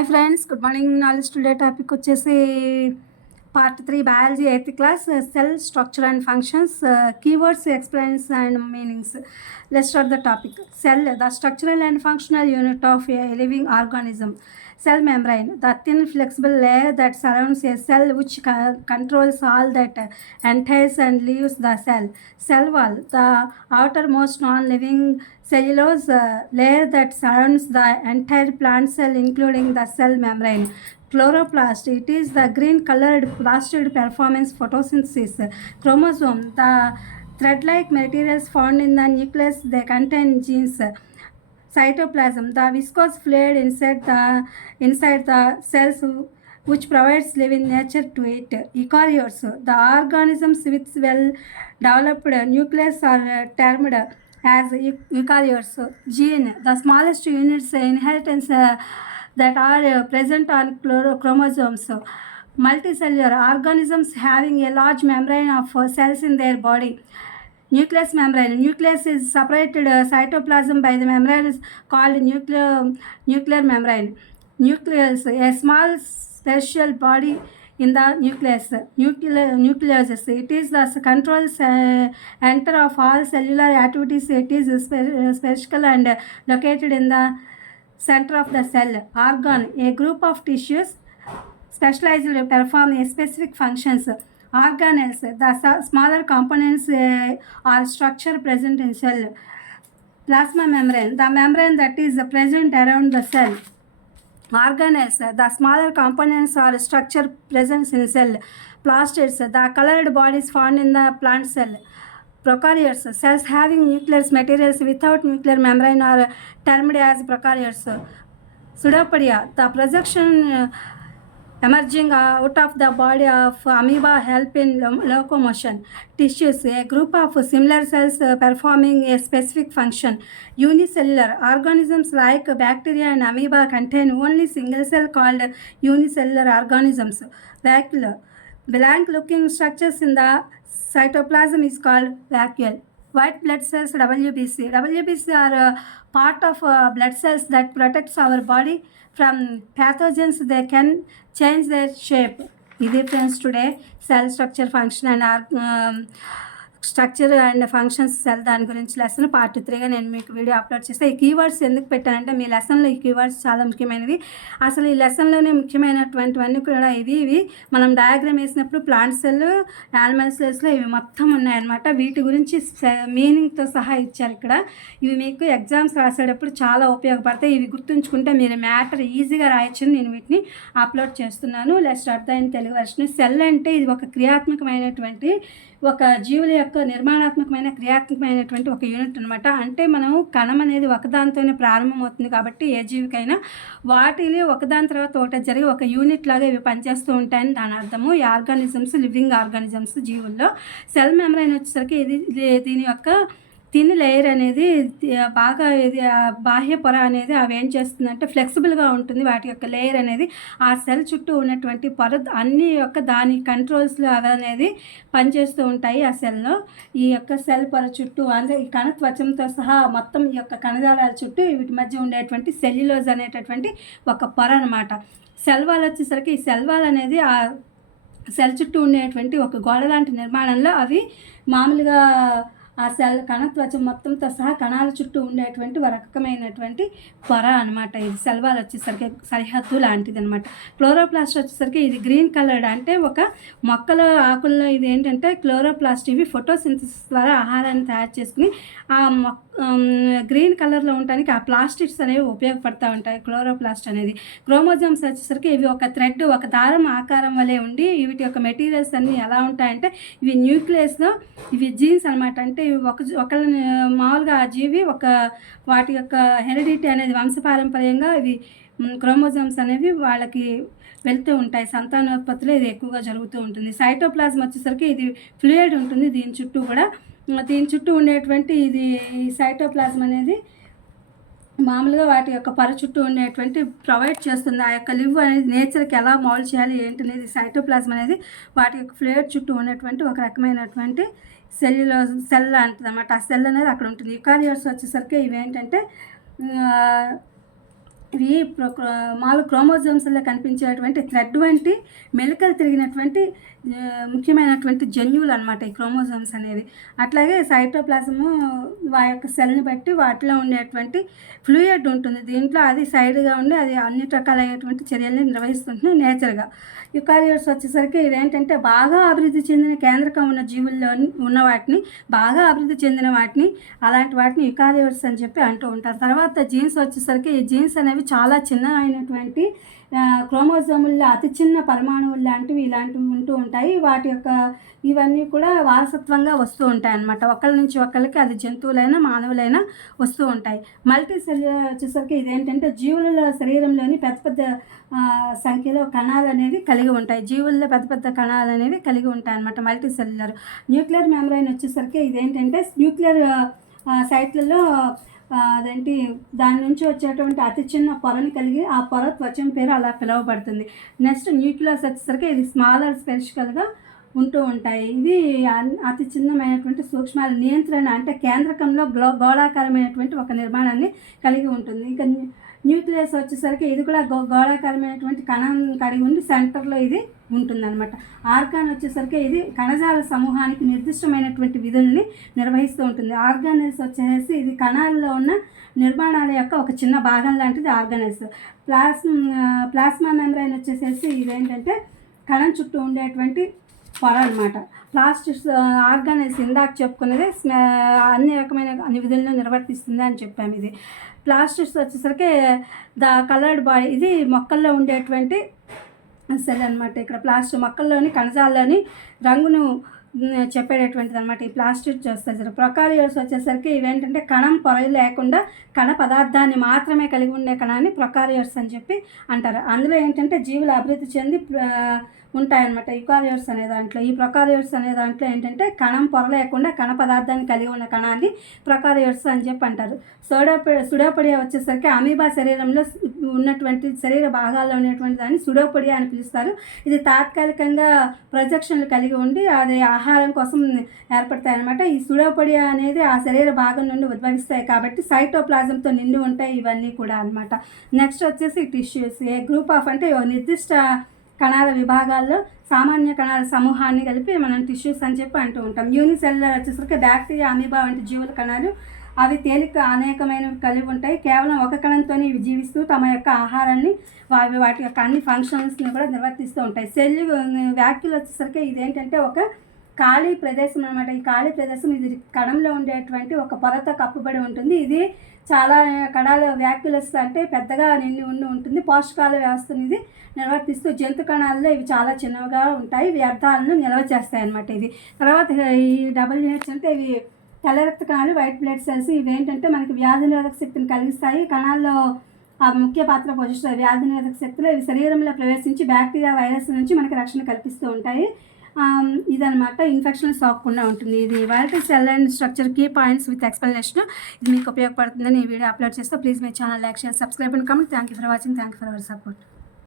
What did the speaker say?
Hi friends, good morning. Knowledge today topic వచ్చేసి part 3 biology 8th class cell structure and functions, keywords, explains and meanings. Let's start the topic. Cell, the structural and functional unit of a living organism. Cell membrane, the thin flexible layer that surrounds a cell which controls all that enters and leaves the cell. Cell wall, the outermost non-living cellulose layer that surrounds the entire plant cell including the cell membrane. Chloroplast, it is the green colored plastid performance photosynthesis. Chromosome, the thread-like materials found in the nucleus, they contain genes. Cytoplasm, the viscous fluid inside the cells which provides living nature to it. Eukaryotes, the organisms with well-developed nucleus are termed as eukaryotes. Gene, the smallest units inheritance that are present on chromosomes. Multicellular, organisms having a large membrane of cells in their body. Nucleus membrane, nucleus is separated cytoplasm by the membrane is called nuclear membrane. Nucleus, a small special body in the nucleus. Nucleus, it is the control center of all cellular activities. It is spherical and located in the center of the cell. Organ, a group of tissues specialized to perform a specific functions. Organelles, the smaller components or structure present in cell. Plasma membrane, the membrane that is present around the cell. Organelles, the smaller components or structure present in cell. Plastids, the colored bodies found in the plant cell. Prokaryotes, cells having nuclear materials without nuclear membrane are termed as prokaryotes. Pseudopodia, the projection emerging out of the body of amoeba help in locomotion. Tissues, a group of similar cells performing a specific function. Unicellular, organisms like bacteria and amoeba contain only single cell called unicellular organisms. Vacuole, blank looking structures in the cytoplasm is called vacuole. White blood cells, WBC. WBC are part of blood cells that protects our body from pathogens. They can change their shape. This friends today cell structure, function and structure and functions cell దాని గురించి lesson part 3గా నేను మీకు video upload చేస్తాను. ఈ keywords ఎందుకు పెట్టానంటే మీ లెసన్లో ఈ keywords చాలా ముఖ్యమైనవి. అసలు ఈ లెసన్లోనే ముఖ్యమైనటువంటివన్నీ కూడా ఇవి మనం డయాగ్రామ్ వేసినప్పుడు ప్లాంట్ సెల్, యానిమల్ సెల్స్లో ఇవి మొత్తం ఉన్నాయన్నమాట. వీటి గురించి మీనింగ్తో సహా ఇచ్చారు ఇక్కడ. ఇవి మీకు ఎగ్జామ్స్ రాసేటప్పుడు చాలా ఉపయోగపడతాయి. ఇవి గుర్తుంచుకుంటే మీరు మ్యాటర్ ఈజీగా రాయొచ్చు. నేను వీటిని అప్లోడ్ చేస్తున్నాను. Let's start the in Telugu version. Cell అంటే ఇది ఒక క్రియాత్మకమైనటువంటి, ఒక జీవుల యొక్క నిర్మాణాత్మకమైన క్రియాత్మకమైనటువంటి ఒక యూనిట్ అనమాట. అంటే మనం కణం అనేది ఒకదానితోనే ప్రారంభమవుతుంది కాబట్టి ఏ జీవికైనా వాటిని ఒకదాని తర్వాత ఒకటి జరిగి ఒక యూనిట్ లాగా ఇవి పనిచేస్తూ ఉంటాయని దాని అర్థము. ఈ ఆర్గానిజమ్స్, లివింగ్ ఆర్గానిజమ్స్ జీవుల్లో. సెల్ మెంబ్రేన్ వచ్చేసరికి దీని యొక్క థిన్ లేయర్ అనేది బాగా బాహ్య పొర అనేది అవి ఏం చేస్తుందంటే ఫ్లెక్సిబుల్గా ఉంటుంది. వాటి యొక్క లేయర్ అనేది ఆ సెల్ చుట్టూ ఉన్నటువంటి పొర అన్ని యొక్క దాని కంట్రోల్స్లో అవి అనేది పనిచేస్తూ ఉంటాయి. ఆ సెల్లో ఈ యొక్క సెల్ పొర చుట్టూ అంటే ఈ కణత్వచంతో సహా మొత్తం ఈ యొక్క కణజాలాల చుట్టూ వీటి మధ్య ఉండేటువంటి సెల్యులోజ్ అనేటటువంటి ఒక పొర అనమాట. సెల్ వాల్ వచ్చేసరికి ఈ సెల్ వాల్ అనేది ఆ సెల్ చుట్టూ ఉండేటువంటి ఒక గోడ లాంటి నిర్మాణంలో అవి మామూలుగా ఆ సెల్ కణత్వచం మొత్తంతో సహా కణాల చుట్టూ ఉండేటువంటి ఒక రకమైనటువంటి పొర అనమాట. ఇది సెల్ వాల్ వచ్చేసరికి సరిహద్దు లాంటిది అనమాట. క్లోరోప్లాస్ట్ వచ్చేసరికి ఇది గ్రీన్ కలర్డ్, అంటే ఒక మొక్కల ఆకుల్లో ఇది ఏంటంటే క్లోరోప్లాస్ట్ ఇవి ఫోటోసింథసిస్ ద్వారా ఆహారాన్ని తయారు చేసుకుని ఆ గ్రీన్ కలర్లో ఉండడానికి ఆ ప్లాస్టిక్స్ అనేవి ఉపయోగపడుతూ ఉంటాయి. క్లోరోప్లాస్ట్ అనేది. క్రోమోజోమ్స్ వచ్చేసరికి ఇవి ఒక థ్రెడ్, ఒక దారం ఆకారం వలె ఉండి వీటి యొక్క మెటీరియల్స్ అన్నీ ఎలా ఉంటాయంటే ఇవి న్యూక్లియస్లో ఇవి జీన్స్ అనమాట. అంటే ఒకళ్ళ మామూలుగా ఆ జీవి ఒక వాటి యొక్క హెరిడిటీ అనేది వంశపారంపర్యంగా ఇవి క్రోమోజోమ్స్ అనేవి వాళ్ళకి వెళ్తూ ఉంటాయి. సంతానోత్పత్తిలో ఇది ఎక్కువగా జరుగుతూ ఉంటుంది. సైటోప్లాజం వచ్చేసరికి ఇది ఫ్లూయిడ్ ఉంటుంది దీని చుట్టూ కూడా. దీని చుట్టూ ఉండేటువంటి ఇది సైటోప్లాజం అనేది మామూలుగా వాటి యొక్క పొర చుట్టూ ఉండేటువంటి ప్రొవైడ్ చేస్తుంది. ఆ యొక్క లివ్ అనేది నేచర్కి ఎలా మౌల్డ్ చేయాలి ఏంటి అనేది సైటోప్లాజం అనేది వాటి యొక్క ఫ్లూయిడ్ చుట్టూ ఉన్నటువంటి ఒక రకమైనటువంటి సెల్ లాంటిది అనమాట. ఆ సెల్ అనేది అక్కడ ఉంటుంది. యూకారియోట్స్ వచ్చేసరికి ఇవేంటంటే ఇవి మామూలు క్రోమోజోమ్స్లో కనిపించేటువంటి థ్రెడ్ వంటి మెలికలు తిరిగినటువంటి ముఖ్యమైనటువంటి జన్యువులు అనమాట ఈ క్రోమోజోమ్స్ అనేవి. అట్లాగే సైటోప్లాజము యొక్క సెల్ని బట్టి వాటిలో ఉండేటువంటి ఫ్లూయిడ్ ఉంటుంది. దీంట్లో అది సైడ్గా ఉండి అది అన్ని రకాలైనటువంటి చర్యల్ని నిర్వహిస్తుంటుంది నేచర్గా. యుకారియోట్స్ వచ్చేసరికి ఇదేంటంటే బాగా అభివృద్ధి చెందిన కేంద్రకం ఉన్న జీవుల్లో ఉన్న వాటిని, బాగా అభివృద్ధి చెందిన వాటిని, అలాంటి వాటిని యుకారియోట్స్ అని చెప్పి అంటూ ఉంటారు. తర్వాత జీన్స్ వచ్చేసరికి ఈ జీన్స్ అనేవి చాలా చిన్నమైనటువంటి క్రోమోజోముల్లో అతి చిన్న పరమాణువులు లాంటివి ఇలాంటివి ఉంటూ ఉంటాయి. వాటి యొక్క ఇవన్నీ కూడా వారసత్వంగా వస్తూ ఉంటాయి అన్నమాట. ఒకళ్ళ నుంచి ఒకళ్ళకి అది జంతువులైనా మానవులైనా వస్తూ ఉంటాయి. మల్టీ సెల్యులర్ వచ్చేసరికి ఇదేంటంటే జీవుల శరీరంలోని పెద్ద పెద్ద సంఖ్యలో కణాలు అనేవి కలిగి ఉంటాయి. జీవుల్లో పెద్ద పెద్ద కణాలు అనేవి కలిగి ఉంటాయి అన్నమాట మల్టీ సెల్యులర్. న్యూక్లియర్ మెమ్బ్రెయిన్ వచ్చేసరికి ఇదేంటంటే న్యూక్లియర్ సైట్లలో అదేంటి దాని నుంచి వచ్చేటువంటి అతి చిన్న పొరని కలిగి ఆ పొర త్వచం పేరు అలా పిలువబడుతుంది. నెక్స్ట్ న్యూక్లియస్ వచ్చేసరికి ఇది స్మాలర్ స్పెరిషికల్గా ఉంటూ ఉంటాయి. ఇది అతి చిన్నమైనటువంటి సూక్ష్మాల నియంత్రణ అంటే కేంద్రకంలో గోళాకారమైనటువంటి ఒక నిర్మాణాన్ని కలిగి ఉంటుంది. ఇంకా న్యూక్లియస్ వచ్చేసరికి ఇది కూడా గోళాకారమైనటువంటి కణం కలిగి ఉండి సెంటర్లో ఇది ఉంటుందన్నమాట. ఆర్గాన్ వచ్చేసరికి ఇది కణజాల సమూహానికి నిర్దిష్టమైనటువంటి విధుల్ని నిర్వహిస్తూ ఉంటుంది. ఆర్గానెల్స్ వచ్చేసి ఇది కణాల్లో ఉన్న నిర్మాణాల యొక్క ఒక చిన్న భాగం లాంటిది ఆర్గానెల్స్. ప్లాస్మా మెంబ్రెయిన్ వచ్చేసేసి ఇదేంటంటే కణం చుట్టూ ఉండేటువంటి పొర అనమాట. ప్లాస్టిక్స్ ఆర్గానెల్స్ ఇందాక చెప్పుకున్నది అన్ని రకమైన విధులను నిర్వర్తిస్తుంది అని చెప్పాము. ఇది ప్లాస్టిక్స్ వచ్చేసరికి కలర్డ్ బాడీ, ఇది మొక్కల్లో ఉండేటువంటి సెల్ అనమాట. ఇక్కడ మొక్కల్లోని కణజాల్లోని రంగును చెప్పేటటువంటిది అనమాట ఈ ప్లాస్టిక్ చేస్తారు. ప్రొకారియోట్స్ వచ్చేసరికి ఇవేంటంటే కణం పొర లేకుండా కణ పదార్థాన్ని మాత్రమే కలిగి ఉండే కణాన్ని ప్రొకారియోట్స్ అని చెప్పి అంటారు. అందులో ఏంటంటే జీవులు అభివృద్ధి చెంది ఉంటాయన్నమాట యుకారియోట్స్ అనే దాంట్లో. ఈ ప్రొకారియోట్స్ అనే దాంట్లో ఏంటంటే కణం పొర లేకుండా కణ పదార్థాన్ని కలిగి ఉన్న కణాన్ని ప్రొకారియోట్స్ అని చెప్పి అంటారు. సుడోపొడియా వచ్చేసరికి అమీబా శరీరంలో ఉన్నటువంటి శరీర భాగాల్లో ఉన్నటువంటి దాన్ని సుడోపొడియా అని పిలుస్తారు. ఇది తాత్కాలికంగా ప్రొజెక్షన్లు కలిగి ఉండి అది ఆహారం కోసం ఏర్పడతాయి అన్నమాట. ఈ సుడోపొడియా అనేది ఆ శరీర భాగం నుండి ఉద్భవిస్తాయి కాబట్టి సైటోప్లాజంతో నిండి ఉంటాయి ఇవన్నీ కూడా అన్నమాట. నెక్స్ట్ వచ్చేసి టిష్యూస్. ఏ గ్రూప్ ఆఫ్ అంటే నిర్దిష్ట కణాల విభాగాల్లో సామాన్య కణాల సమూహాన్ని కలిపి మనం టిష్యూస్ అని చెప్పి అంటూ ఉంటాం. యూనిసెల్యులర్ వచ్చేసరికి బ్యాక్టీరియా, అమీబా వంటి జీవుల కణాలు. అవి తేలిక అనేకమైనవి కలిగి ఉంటాయి. కేవలం ఒక కణంతోనే ఇవి జీవిస్తూ తమ యొక్క ఆహారాన్ని వాటి యొక్క అన్ని ఫంక్షన్స్ని కూడా నిర్వర్తిస్తూ ఉంటాయి. వ్యాక్యూల్ వచ్చేసరికి ఇదేంటంటే ఒక ఖాళీ ప్రదేశం అనమాట. ఈ ఖాళీ ప్రదేశం ఇది కణంలో ఉండేటువంటి ఒక పొరతో కప్పుబడి ఉంటుంది. ఇది చాలా కణాల వ్యాక్యులస్ అంటే పెద్దగా నిండి ఉంటుంది. పోషకాల వ్యవస్థను ఇది నిర్వర్తిస్తూ జంతు కణాల్లో ఇవి చాలా చిన్నవిగా ఉంటాయి. వ్యర్థాలను నిల్వ చేస్తాయి అన్నమాట. ఇది తర్వాత ఈ WH అంటే ఇవి తెల్ల రక్త కణాలు, వైట్ బ్లడ్ సెల్స్. ఇవేంటంటే మనకి వ్యాధి నిరోధక శక్తిని కలిగిస్తాయి. కణాల్లో ముఖ్య పాత్ర పోషిస్తాయి. వ్యాధి నిరోధక శక్తిలో ఇవి శరీరంలో ప్రవేశించి బ్యాక్టీరియా, వైరస్ నుంచి మనకి రక్షణ కల్పిస్తూ ఉంటాయి. ఇదనమాట ఇన్ఫెక్షన్ సోకకుండా ఉంటుంది. ఇది వాలిటీ cell and structure key points with explanation. ఇది మీకు ఉపయోగపడుతుందని ఈ వీడియో అప్లోడ్ చేస్తే please my channel like, share, subscribe and comment. Thank you for watching. Thank you for our support.